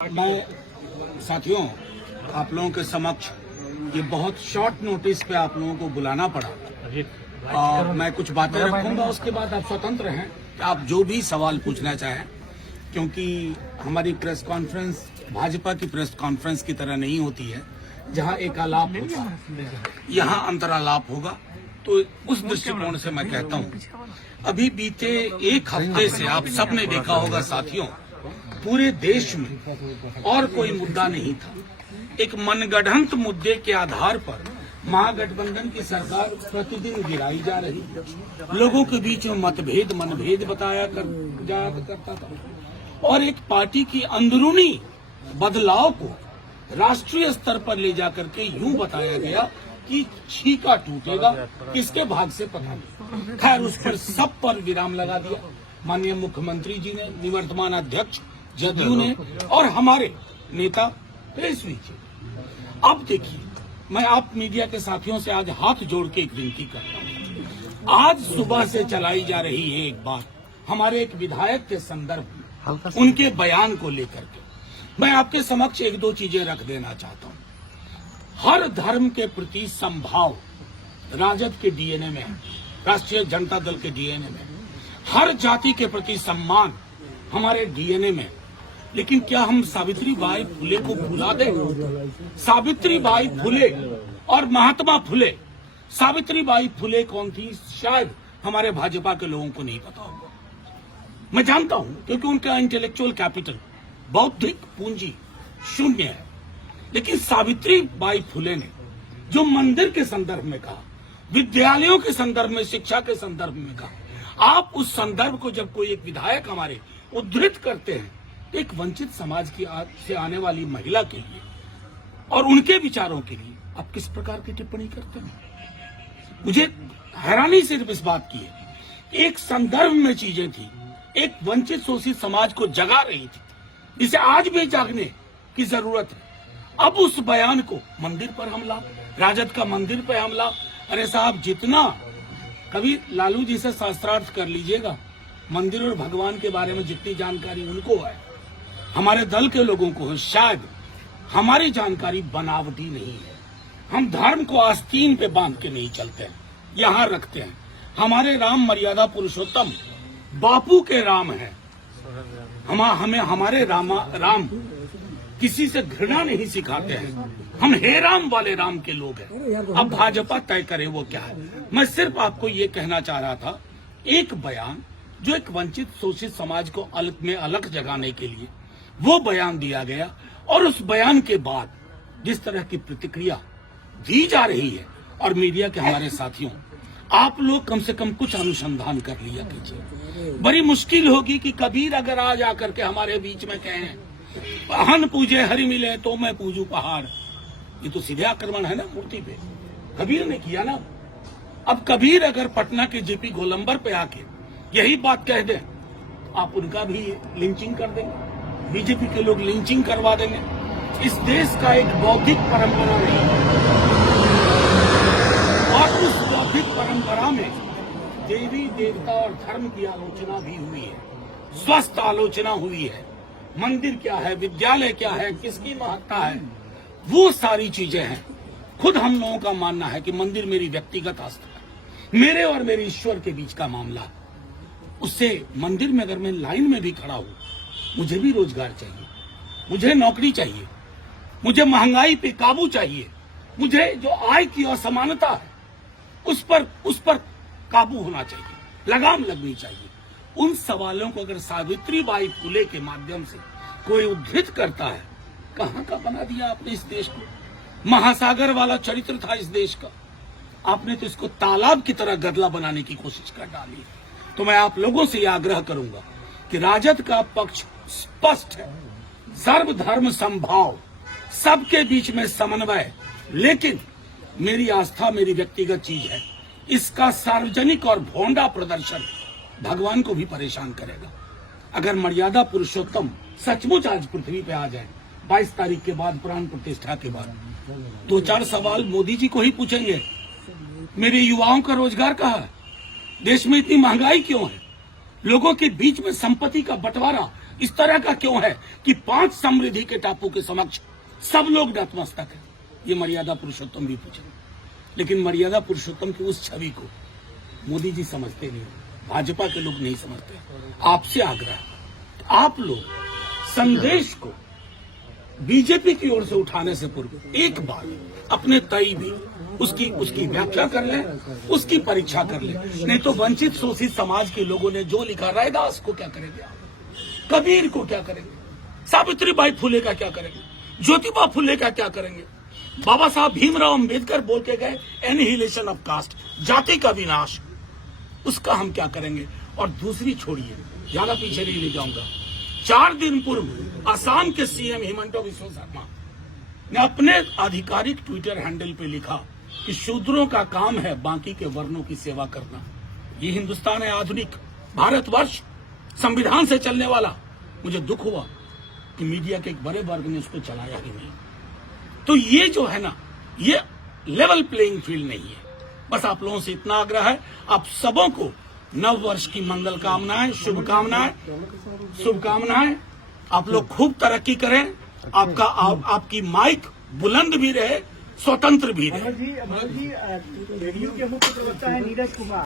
मैं साथियों आप लोगों के समक्ष ये बहुत शॉर्ट नोटिस पे आप लोगों को बुलाना पड़ा और मैं कुछ बातें रखूंगा, उसके बाद आप स्वतंत्र हैं कि आप जो भी सवाल पूछना चाहें, क्योंकि हमारी प्रेस कॉन्फ्रेंस भाजपा की प्रेस कॉन्फ्रेंस की तरह नहीं होती है जहां एक आलाप होता है, यहाँ अंतरालाप होगा। तो उस दृष्टिकोण से मैं कहता हूँ अभी बीते एक हफ्ते से आप सबने देखा होगा साथियों, पूरे देश में और कोई मुद्दा नहीं था। एक मनगढ़ंत मुद्दे के आधार पर महागठबंधन की सरकार प्रतिदिन गिराई जा रही, लोगों के बीच में मतभेद मनभेद बताया करता था और एक पार्टी की अंदरूनी बदलाव को राष्ट्रीय स्तर पर ले जाकर के यूं बताया गया कि छीका टूटेगा, किसके भाग से पता नहीं। खैर उस पर सब पर विराम लगा दिया माननीय मुख्यमंत्री जी ने, निवर्तमान अध्यक्ष जदयू ने और हमारे नेता तेजस्वी जी। अब देखिए, मैं आप मीडिया के साथियों से आज हाथ जोड़ के एक विनती करता हूँ। आज सुबह से चलाई जा रही है एक बात हमारे एक विधायक के संदर्भ में, उनके बयान को लेकर के मैं आपके समक्ष एक दो चीजें रख देना चाहता हूँ। हर धर्म के प्रति समभाव राजद के डीएनए में है, राष्ट्रीय जनता दल के डीएनए में। हर जाति के प्रति सम्मान हमारे डीएनए में। लेकिन क्या हम सावित्री बाई फुले को भुला दें? सावित्री बाई फुले और महात्मा फुले, सावित्री बाई फुले कौन थी शायद हमारे भाजपा के लोगों को नहीं पता होगा। मैं जानता हूं क्योंकि उनका इंटेलेक्चुअल कैपिटल, बौद्धिक पूंजी शून्य है। लेकिन सावित्री बाई फुले ने जो मंदिर के संदर्भ में कहा, विद्यालयों के संदर्भ में, शिक्षा के संदर्भ में कहा, आप उस संदर्भ को जब कोई एक विधायक हमारे उद्धृत करते हैं, एक वंचित समाज की से आने वाली महिला के लिए और उनके विचारों के लिए आप किस प्रकार की टिप्पणी करते हैं? मुझे हैरानी सिर्फ इस बात की है, एक संदर्भ में चीजें थी, एक वंचित शोषित समाज को जगा रही थी, इसे आज भी जागने की जरूरत है। अब उस बयान को मंदिर पर हमला, राजद का मंदिर पर हमला। अरे साहब, जितना कभी लालू जी से शास्त्रार्थ कर लीजिएगा, मंदिर और भगवान के बारे में जितनी जानकारी उनको है, हमारे दल के लोगों को है, शायद हमारी जानकारी बनावटी नहीं है। हम धर्म को आस्तीन पे बांध के नहीं चलते हैं, यहाँ रखते हैं। हमारे राम मर्यादा पुरुषोत्तम बापू के राम हैं। हमें हमारे राम किसी से घृणा नहीं सिखाते हैं। हम हे राम वाले राम के लोग हैं। अब भाजपा तय करे वो क्या है। मैं सिर्फ आपको ये कहना चाह रहा था, एक बयान जो एक वंचित शोषित समाज को अलग जगाने के लिए वो बयान दिया गया और उस बयान के बाद जिस तरह की प्रतिक्रिया दी जा रही है, और मीडिया के हमारे साथियों, आप लोग कम से कम कुछ अनुसंधान कर लिया कीजिए। बड़ी मुश्किल होगी कि कबीर अगर आज आकर के हमारे बीच में कहें हन पूजे हरि मिले तो मैं पूजू पहाड़, ये तो सीधे आक्रमण है ना मूर्ति पे। कबीर ने किया ना। अब कबीर अगर पटना के जेपी गोलंबर पे आके यही बात कह दें, आप उनका भी लिंचिंग कर देंगे, बीजेपी के लोग लिंचिंग करवा देंगे। इस देश का एक बौद्धिक परंपरा रही है और उस बौद्धिक परंपरा में देवी देवता और धर्म की आलोचना भी हुई है, स्वस्थ आलोचना हुई है। मंदिर क्या है, विद्यालय क्या है, किसकी महत्ता है, वो सारी चीजें हैं। खुद हम लोगों का मानना है कि मंदिर मेरी व्यक्तिगत आस्था है, मेरे और मेरे ईश्वर के बीच का मामला है। उससे मंदिर में अगर मैं लाइन में भी खड़ा हूं, मुझे भी रोजगार चाहिए, मुझे नौकरी चाहिए, मुझे महंगाई पे काबू चाहिए, मुझे जो आय की असमानता है उस पर काबू होना चाहिए, लगाम लगनी चाहिए। उन सवालों को अगर सावित्री बाई फुले के माध्यम से कोई उद्धृत करता है, कहां का बना दिया आपने इस देश को। महासागर वाला चरित्र था इस देश का, आपने तो इसको तालाब की तरह गदला बनाने की कोशिश कर डाली। तो मैं आप लोगों से यह आग्रह करूंगा कि राजद का पक्ष स्पष्ट है, सर्वधर्म समभाव, सबके बीच में समन्वय। लेकिन मेरी आस्था मेरी व्यक्तिगत चीज है, इसका सार्वजनिक और भोंडा प्रदर्शन भगवान को भी परेशान करेगा। अगर मर्यादा पुरुषोत्तम सचमुच आज पृथ्वी पे आ जाए 22 तारीख के बाद, प्राण प्रतिष्ठा के बाद, 2-4 सवाल मोदी जी को ही पूछेंगे। मेरे युवाओं का रोजगार कहाँ है? देश में इतनी महंगाई क्यों है? लोगों के बीच में संपत्ति का बंटवारा इस तरह का क्यों है कि 5 समृद्धि के टापू के समक्ष सब लोग नतमस्तक है? ये मर्यादा पुरुषोत्तम भी पूछे, लेकिन मर्यादा पुरुषोत्तम की उस छवि को मोदी जी समझते नहीं, भाजपा के लोग नहीं समझते। आपसे आग्रह, आप लोग संदेश को बीजेपी की ओर से उठाने से पूर्व एक बार अपने तय भी उसकी व्याख्या कर लें, उसकी परीक्षा कर लें। नहीं तो वंचित शोषित समाज के लोगों ने जो लिखा, रैदास को क्या करेंगे आप, कबीर को क्या करेंगे, सावित्रीबाई फुले का क्या करेंगे, ज्योतिबा फुले का क्या करेंगे, बाबा साहब भीमराव अंबेडकर बोल के गए एनिहिलेशन ऑफ कास्ट, जाति का विनाश, उसका हम क्या करेंगे। और दूसरी छोड़िए, ज्यादा पीछे नहीं ले जाऊंगा, 4 दिन पूर्व असम के सीएम हिमंत बिस्वा शर्मा ने अपने आधिकारिक ट्विटर हैंडल पे लिखा कि शूद्रों का काम है बाकी के वर्णों की सेवा करना। ये हिंदुस्तान है आधुनिक भारतवर्ष, संविधान से चलने वाला। मुझे दुख हुआ कि मीडिया के एक बड़े वर्ग ने उसको चलाया ही नहीं। तो ये जो है ना, ये लेवल प्लेइंग फील्ड नहीं है। बस आप लोगों से इतना आग्रह है, आप सबों को नव वर्ष की मंगल कामनाएं, शुभकामनाएं। आप लोग खूब तरक्की करें, आपकी माइक बुलंद भी रहे, स्वतंत्र भी रहे। अमर जी, रेडियो के मुख्य प्रवक्ता है नीरज कुमार।